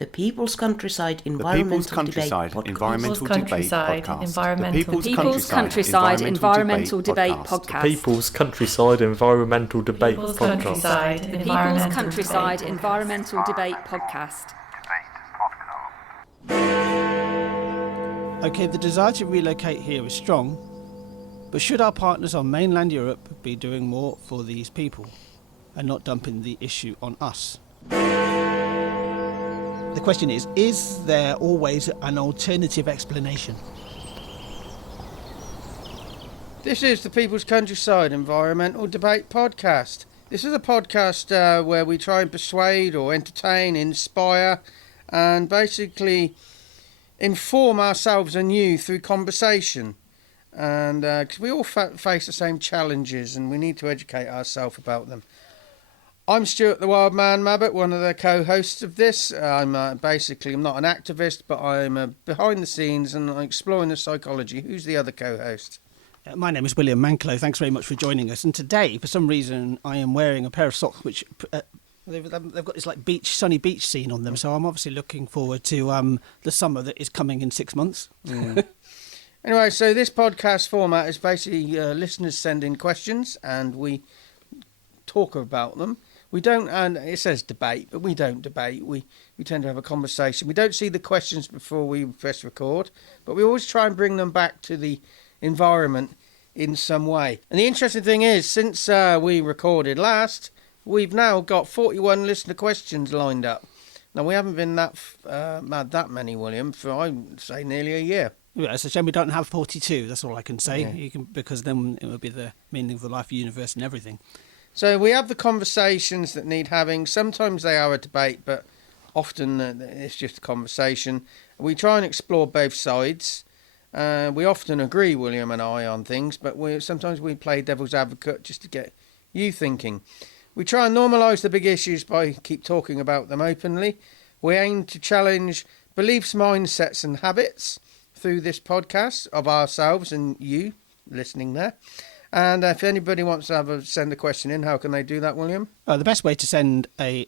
The People's Countryside The People's Environmental Countryside Debate Environmental Debate Podcast. The People's Countryside Environmental Debate Podcast. People's Countryside Environmental Debate Podcast. The People's Countryside Environmental Debate Podcast. Okay, the desire to relocate here is strong, but should our partners on mainland Europe be doing more for these people and not dumping the issue on us? The question is there always an alternative explanation? This is the People's Countryside Environmental Debate Podcast. This is a podcast where we try and persuade or entertain, inspire, and basically inform ourselves and you through conversation. And because we all face the same challenges and we need to educate ourselves about them. I'm Stuart the Wild Man Mabbott, one of the co-hosts of this. I'm not an activist, but I'm behind the scenes and I'm exploring the psychology. Who's the other co-host? My name is William Manklow. Thanks very much for joining us. And today, for some reason, I am wearing a pair of socks which they've got this like sunny beach scene on them. So I'm obviously looking forward to the summer that is coming in 6 months. Mm. Anyway, so this podcast format is basically listeners send in questions and we talk about them. We don't, and it says debate, but we don't debate. We tend to have a conversation. We don't see the questions before we press record, but we always try and bring them back to the environment in some way. And the interesting thing is, since we recorded last, we've now got 41 listener questions lined up. Now, we haven't been that many, William, for, I'd say, nearly a year. Yeah, it's a shame we don't have 42, that's all I can say, Yeah. Because then it would be the meaning of the life, universe and everything. So we have the conversations that need having. Sometimes they are a debate, but often it's just a conversation. We try and explore both sides. We often agree, William and I, on things, but sometimes we play devil's advocate just to get you thinking. We try and normalise the big issues by keep talking about them openly. We aim to challenge beliefs, mindsets and habits through this podcast of ourselves and you listening there. And if anybody wants to send a question in, how can they do that, William? The best way to send a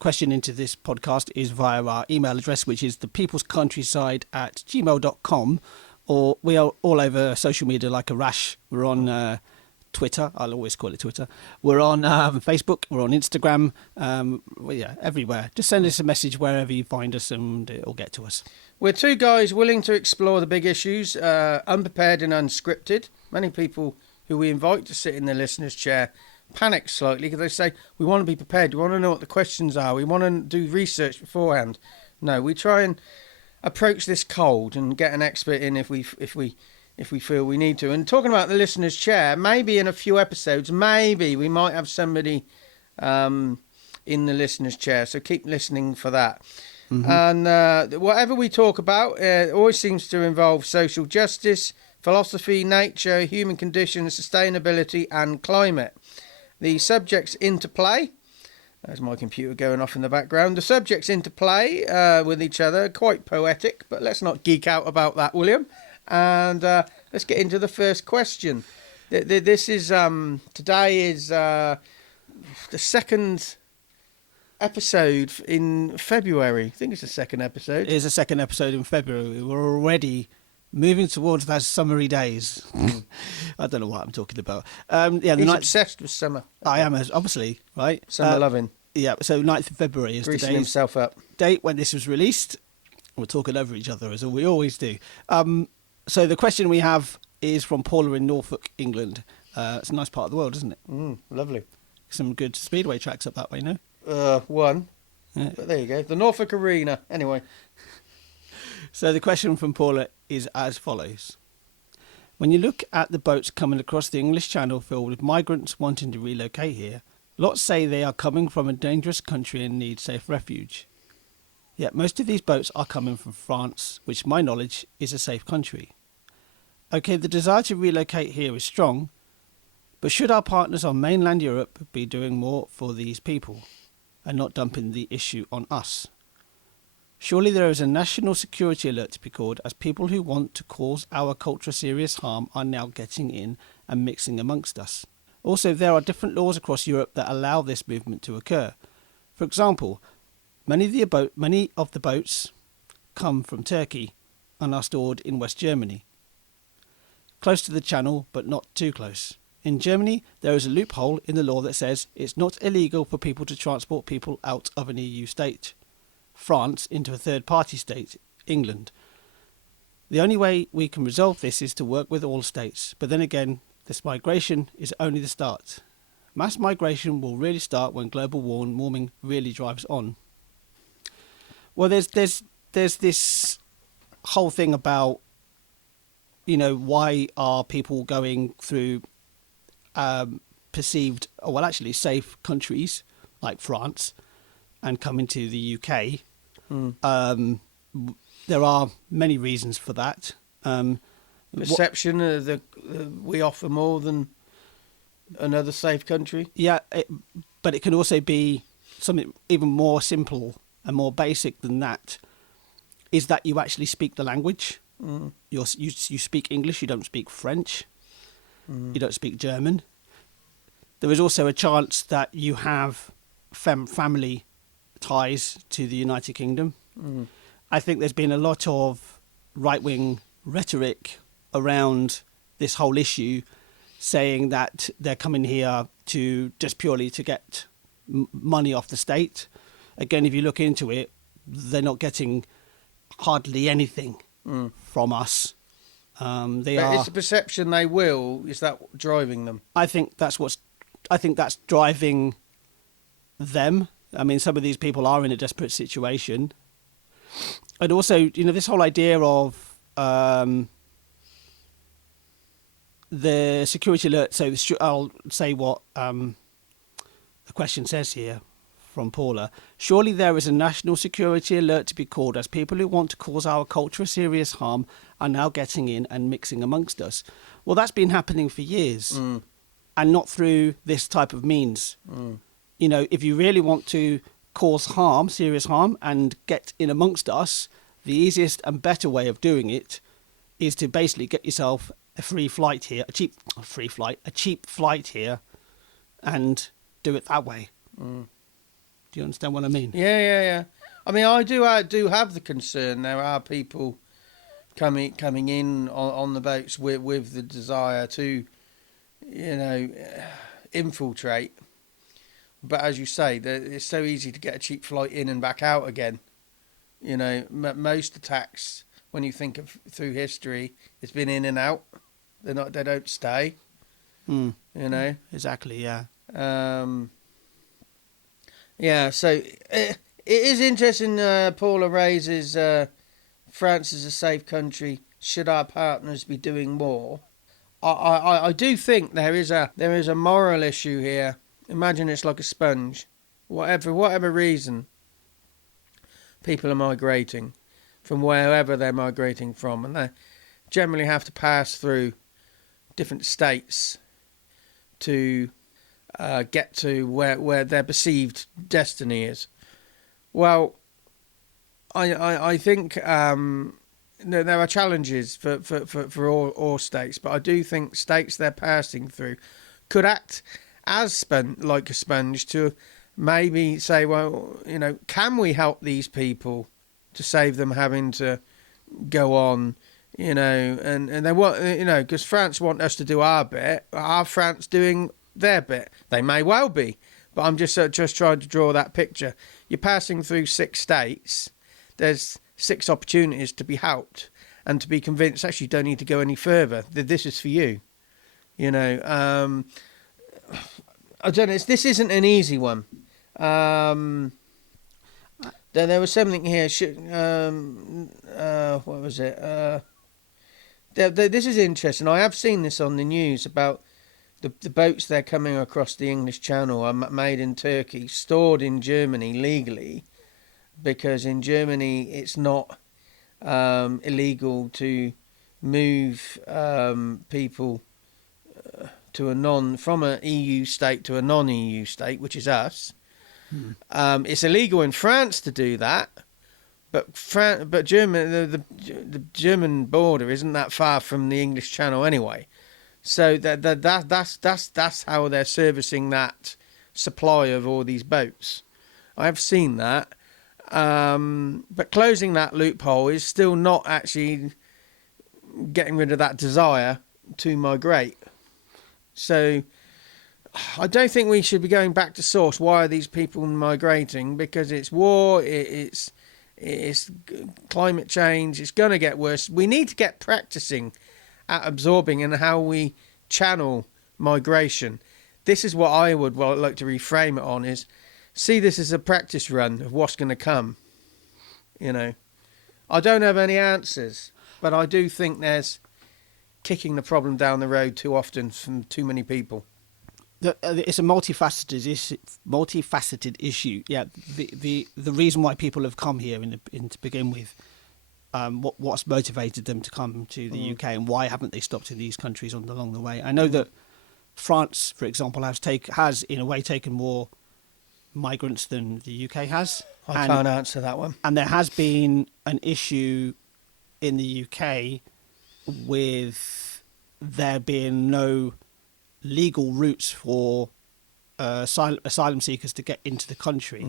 question into this podcast is via our email address, which is thepeoplescountryside@gmail.com, or we are all over social media like a rash. We're on Twitter. I'll always call it Twitter. We're on Facebook. We're on Instagram. Everywhere. Just send us a message wherever you find us and it'll get to us. We're two guys willing to explore the big issues, unprepared and unscripted. Many people who we invite to sit in the listener's chair panic slightly because they say, we want to be prepared, we want to know what the questions are, we want to do research beforehand. No, we try and approach this cold and get an expert in if we feel we need to. And talking about the listener's chair, maybe in a few episodes, maybe we might have somebody in the listener's chair, so keep listening for that. Mm-hmm. And whatever we talk about, it always seems to involve social justice, philosophy, nature, human conditions, sustainability and climate. The subjects interplay. There's my computer going off in the background. The subjects interplay with each other, quite poetic, but let's not geek out about that, William. And let's get into the first question. This is, today is the second episode in February. I think it's the second episode. It is the second episode in February. We're already moving towards those summery days. I don't know what I'm talking about. He's obsessed with summer. I am, obviously, right? Summer loving. Yeah, so 9th of February is Greasing himself up. Date when this was released. We're talking over each other, as we always do. So the question we have is from Paula in Norfolk, England. It's a nice part of the world, isn't it? Lovely. Some good speedway tracks up that way, no? One. Yeah. But there you go. The Norfolk Arena. Anyway. So the question from Paula is as follows. When you look at the boats coming across the English Channel filled with migrants wanting to relocate here, lots say they are coming from a dangerous country and need safe refuge. Yet most of these boats are coming from France, which to my knowledge is a safe country. Okay, the desire to relocate here is strong, but should our partners on mainland Europe be doing more for these people and not dumping the issue on us? Surely there is a national security alert to be called, as people who want to cause our culture serious harm are now getting in and mixing amongst us. Also, there are different laws across Europe that allow this movement to occur. For example, Many of the boats come from Turkey and are stored in West Germany, close to the channel but not too close. In Germany, there is a loophole in the law that says it's not illegal for people to transport people out of an EU state, France, into a third-party state, England. The only way we can resolve this is to work with all states. But then again, this migration is only the start. Mass migration will really start when global warming really drives on. Well, there's this whole thing about, why are people going through perceived, safe countries like France and coming to the UK. There are many reasons for that. Perception that we offer more than another safe country. Yeah, but it can also be something even more simple and more basic than that, is that you actually speak the language. You speak English, you don't speak French. You don't speak German. There is also a chance that you have family ties to the United Kingdom. I think there's been a lot of right-wing rhetoric around this whole issue, saying that they're coming here to just purely to get money off the state. Again, if you look into it, they're not getting hardly anything from us. It's the perception they will. Is that driving them? I think that's driving them. I mean, some of these people are in a desperate situation, and also, this whole idea of the security alert. So I'll say what the question says here from Paula. Surely there is a national security alert to be called, as people who want to cause our culture serious harm are now getting in and mixing amongst us. Well, that's been happening for years, and not through this type of means. If you really want to cause harm, serious harm, and get in amongst us, the easiest and better way of doing it is to basically get yourself a cheap flight here, and do it that way. Do you understand what I mean? Yeah. I mean, I do have the concern. There are people coming in on the boats with the desire to, infiltrate. But as you say, it's so easy to get a cheap flight in and back out again. Most attacks, when you think of through history, it's been in and out. They don't stay. Exactly. Yeah. Yeah. So it is interesting. Paula raises France is a safe country. Should our partners be doing more? I do think there is a moral issue here. Imagine it's like a sponge. Whatever reason, people are migrating from wherever they're migrating from, and they generally have to pass through different states to get to where their perceived destiny is. Well, I think there are challenges for all states, but I do think states they're passing through could act as like a sponge to maybe say, well, can we help these people to save them having to go on, and they want, because France want us to do our bit. Are France doing their bit? They may well be, but I'm just trying to draw that picture. You're passing through 6 states. There's 6 opportunities to be helped and to be convinced, actually, you don't need to go any further. This is for you. I don't know. This isn't an easy one. Then there was something here. What was it? This is interesting. I have seen this on the news about the boats they're coming across the English Channel are made in Turkey, stored in Germany legally, because in Germany it's not illegal to move people from an EU state to a non-EU state, which is us. It's illegal in France to do that, but German, the German border isn't that far from the English Channel anyway. So that's how they're servicing that supply of all these boats. I have seen that, But closing that loophole is still not actually getting rid of that desire to migrate. So I don't think we should be going back to source. Why are these people migrating? Because it's war, it's climate change, it's going to get worse. We need to get practicing at absorbing and how we channel migration. This is what I would like to reframe it on, is see this as a practice run of what's going to come. You know, I don't have any answers, but I do think there's kicking the problem down the road too often from too many people. It's a multifaceted issue. Yeah, the reason why people have come here to begin with, what's motivated them to come to the UK, and why haven't they stopped in these countries along the way? I know that France, for example, has in a way taken more migrants than the UK has. I can't answer that one. And there has been an issue in the UK with there being no legal routes for asylum seekers to get into the country.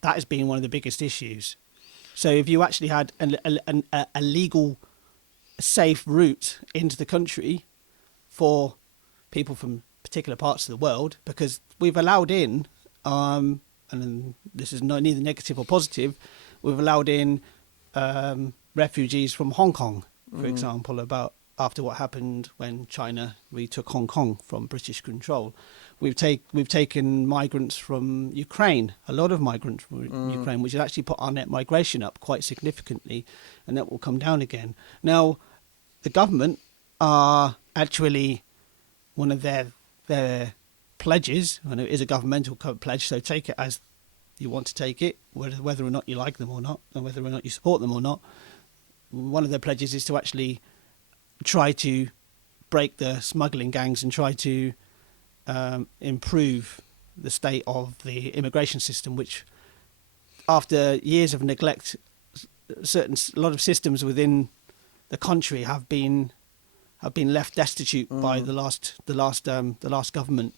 That has been one of the biggest issues. So if you actually had a legal, safe route into the country for people from particular parts of the world, because we've allowed in, and this is neither negative or positive, we've allowed in refugees from Hong Kong, for example, after what happened when China retook Hong Kong from British control. We've taken migrants from Ukraine, a lot of migrants from Ukraine, which has actually put our net migration up quite significantly, and that will come down again. Now, the government are actually, one of their pledges, and it is a governmental pledge, so take it as you want to take it, whether or not you like them or not, and whether or not you support them or not. One of their pledges is to actually try to break the smuggling gangs and try to improve the state of the immigration system, which after years of neglect, a lot of systems within the country have been left destitute by the last government,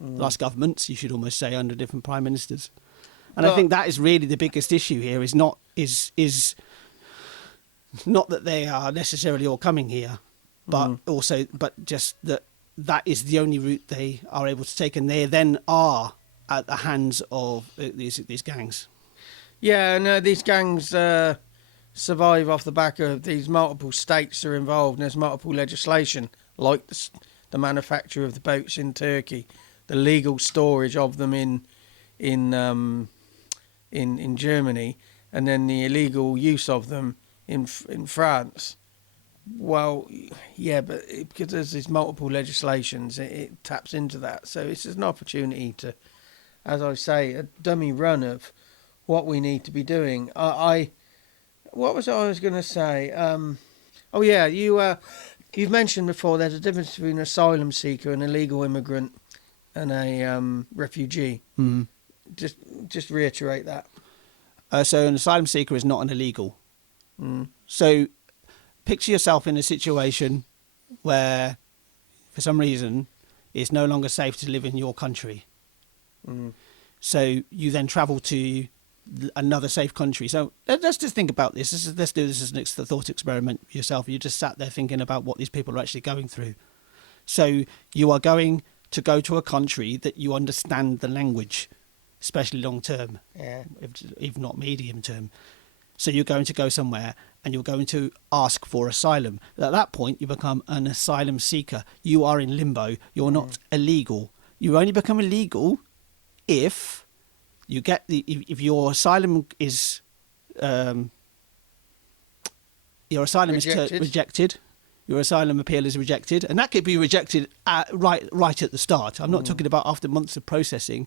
last governments, you should almost say, under different prime ministers. And I think that is really the biggest issue here, is not that they are necessarily all coming here, but just that is the only route they are able to take, and they then are at the hands of these gangs. Yeah, and these gangs survive off the back of these multiple states are involved, and there's multiple legislation, like the manufacture of the boats in Turkey, the legal storage of them in Germany, and then the illegal use of them in France. Well, yeah, but because there's these multiple legislations, it taps into that. So it's an opportunity to, as I say, a dummy run of what we need to be doing. What was I was going to say? Oh yeah, you've mentioned before there's a difference between an asylum seeker, an illegal immigrant, and a refugee. Just reiterate that. So an asylum seeker is not an illegal. So picture yourself in a situation where, for some reason, it's no longer safe to live in your country. So you then travel to another safe country. So let's just think about this. Let's do this as a thought experiment for yourself. You just sat there thinking about what these people are actually going through. So you are going to go to a country that you understand the language, especially long term, if not medium term. So you're going to go somewhere and you're going to ask for asylum. At that point, you become an asylum seeker. You are in limbo. You're not illegal. You only become illegal if you get if your asylum is rejected. Your asylum appeal is rejected, and that could be rejected right at the start. I'm not talking about after months of processing.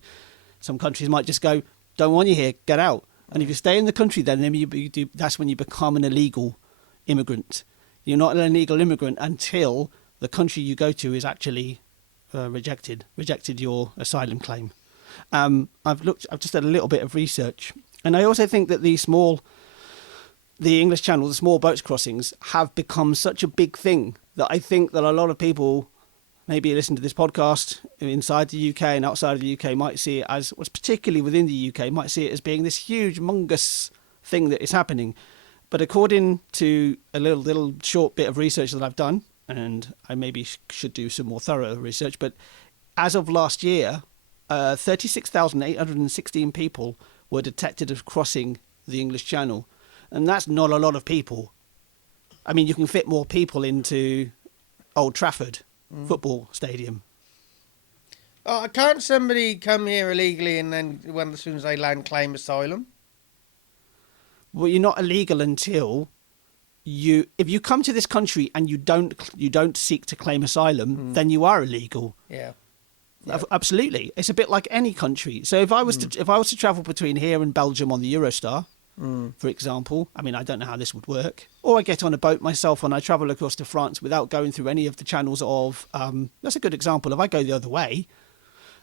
Some countries might just go, "Don't want you here, get out." And if you stay in the country, then that's when you become an illegal immigrant. You're not an illegal immigrant until the country you go to is actually rejected your asylum claim. I've just done a little bit of research, and I also think that the English Channel, the small boats crossings, have become such a big thing that I think that a lot of people maybe listen to this podcast inside the UK and outside of the UK might see it as, was particularly within the UK, might see it as being this huge, humongous thing that is happening. But according to a little short bit of research that I've done, and I maybe should do some more thorough research, but as of last year, 36,816 people were detected as crossing the English Channel. And that's not a lot of people. I mean, you can fit more people into Old Trafford football stadium. Can't somebody come here illegally and then, as soon as they land, claim asylum? Well, you're not illegal until if you come to this country and you don't seek to claim asylum, then you are illegal. Yeah. Absolutely. It's a bit like any country. So if I was to travel between here and Belgium on the Eurostar, for example, I mean, I don't know how this would work. Or I get on a boat myself and I travel across to France without going through any of the channels of, that's a good example. If I go the other way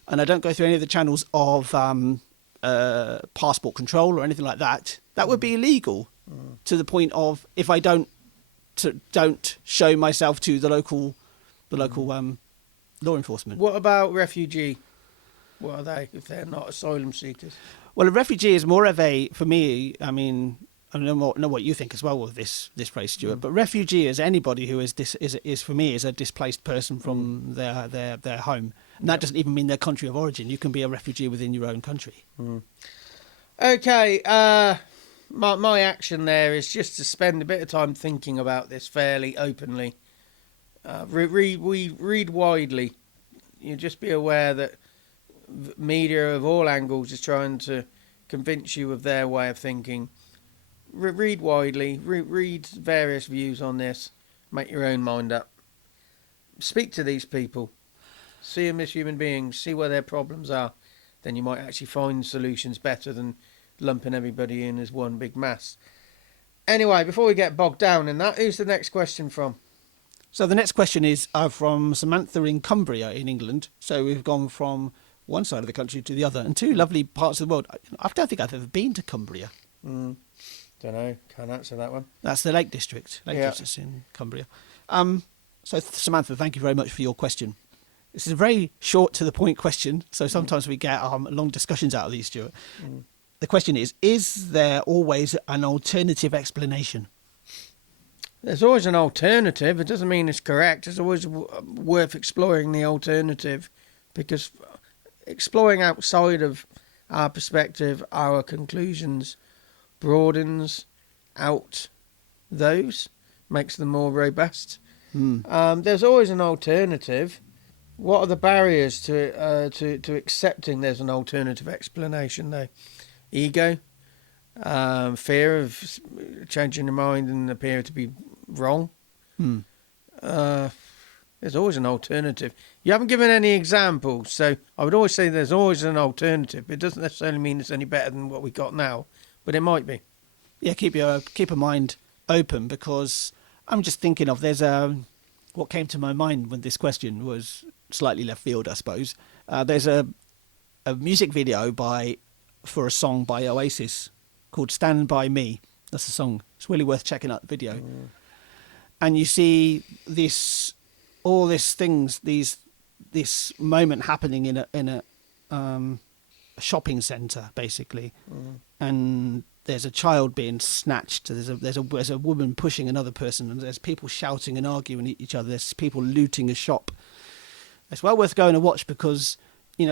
and I don't go through any of the channels of passport control or anything like that, that would be illegal to the point of if I don't show myself to the local law enforcement. What about refugee? What are they if they're not asylum seekers? Well, a refugee is more of a, for me, I mean, I don't know what you think as well with this phrase, Stuart, but refugee is anybody who is for me is a displaced person from their home. And that doesn't even mean their country of origin. You can be a refugee within your own country. Okay, my action there is just to spend a bit of time thinking about this fairly openly. Read widely. You just be aware that media of all angles is trying to convince you of their way of thinking. Read widely. Read various views on this. Make your own mind up. Speak to these people. See them as human beings. See where their problems are. Then you might actually find solutions better than lumping everybody in as one big mass. Anyway, before we get bogged down in that, who's the next question from? So the next question is from Samantha in Cumbria in England. So we've gone from one side of the country to the other, and two lovely parts of the world. I don't think I've ever been to Cumbria. Don't know. Can't answer that one. That's the Lake District. District's in Cumbria. So Samantha, thank you very much for your question. This is a very short to the point question, so sometimes we get long discussions out of these, Stuart. The question is there always an alternative explanation? There's always an alternative. It doesn't mean it's correct. It's always worth exploring the alternative, because exploring outside of our perspective, our conclusions, broadens out those, makes them more robust. There's always an alternative. What are the barriers to accepting there's an alternative explanation, though? Ego, fear of changing your mind and appear to be wrong. There's always an alternative. You haven't given any examples, so I would always say there's always an alternative. It doesn't necessarily mean it's any better than what we got now, but it might be. Yeah, keep a mind open, because I'm just thinking of what came to my mind when this question was slightly left field, I suppose. There's a music video for a song by Oasis called "Stand By Me." That's the song. It's really worth checking out the video. And you see this moment happening in a shopping centre, basically, and there's a child being snatched. There's a woman pushing another person, and there's people shouting and arguing at each other. There's people looting a shop. It's well worth going to watch, because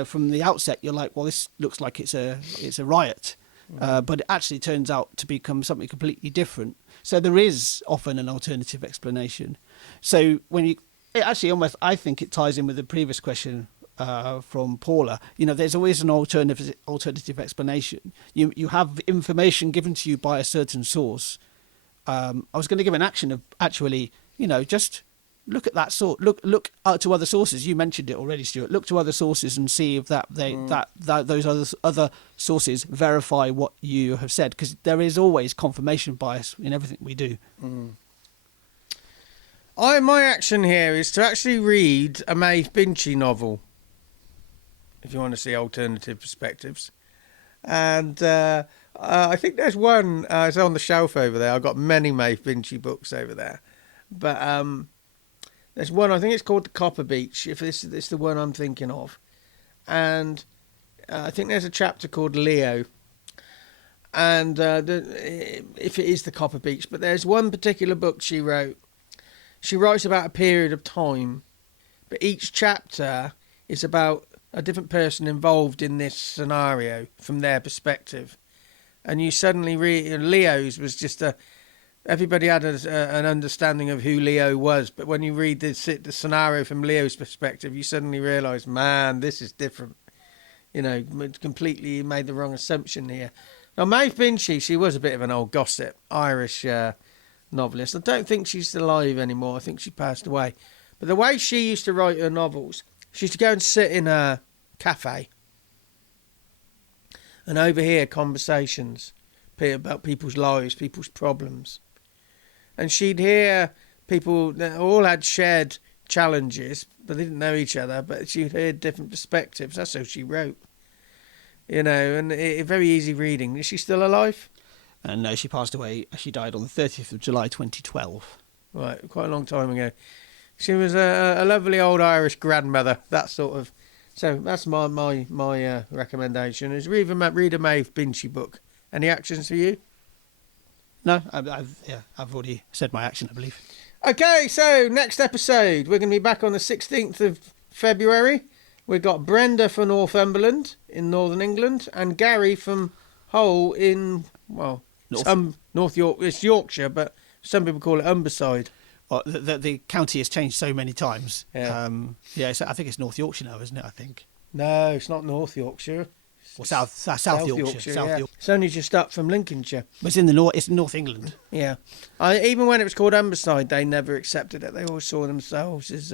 from the outset you're like, well, this looks like it's a riot, but it actually turns out to become something completely different. So there is often an alternative explanation. So I think it ties in with the previous question from Paula. There's always an alternative explanation. You have information given to you by a certain source. I was going to give an action of actually, just look at that source. Look to other sources. You mentioned it already, Stuart. Look to other sources and see if those other sources verify what you have said, because there is always confirmation bias in everything we do. My action here is to actually read a Maeve Binchy novel, if you want to see alternative perspectives. And I think there's one, it's on the shelf over there. I've got many Maeve Binchy books over there. But There's one, I think it's called the Copper Beech, if this is the one I'm thinking of. And I think there's a chapter called Leo. And if it is the Copper Beech, but there's one particular book she wrote. She writes about a period of time, but each chapter is about a different person involved in this scenario from their perspective. And you suddenly read, Leo's was just everybody had an understanding of who Leo was, but when you read the scenario from Leo's perspective, you suddenly realise, man, this is different. You know, completely made the wrong assumption here. Now, Maeve Binchy, she was a bit of an old gossip, Irish novelist. I don't think she's alive anymore. I think she passed away. But the way she used to write her novels, she used to go and sit in a cafe and overhear conversations about people's lives, people's problems. And she'd hear people that all had shared challenges, but they didn't know each other, but she'd hear different perspectives. That's how she wrote. You know, and very easy reading. Is she still alive? No, she passed away. She died on the 30th of July 2012. Right, quite a long time ago. She was a lovely old Irish grandmother, that sort of. So that's my recommendation, is read a Maeve Binchy book. Any actions for you? No, I've already said my action, I believe. Okay, so next episode, we're going to be back on the 16th of February. We've got Brenda from Northumberland in Northern England and Gary from Hull in, well, North York. It's Yorkshire, but some people call it Humberside. Well, the county has changed so many times. Yeah. So I think it's North Yorkshire now, isn't it? I think. No, it's not North Yorkshire. Well, South Yorkshire. South Yeah. Yorkshire. It's only just up from Lincolnshire. It's in the north. It's North England. Yeah. Even when it was called Humberside, they never accepted it. They always saw themselves as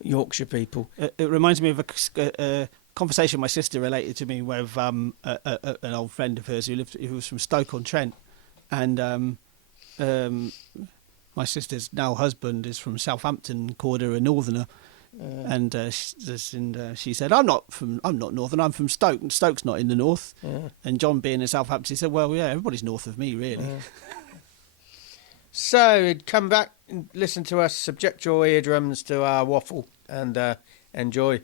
Yorkshire people. It reminds me of a conversation my sister related to me with an old friend of hers who was from Stoke-on-Trent, and my sister's now husband is from Southampton, called her a northerner. And she said, I'm not northern, I'm from Stoke, and Stoke's not in the north. And John, being in Southampton, he said, well, yeah, everybody's north of me, really. So come back and listen to us, subject your eardrums to our waffle, and enjoy.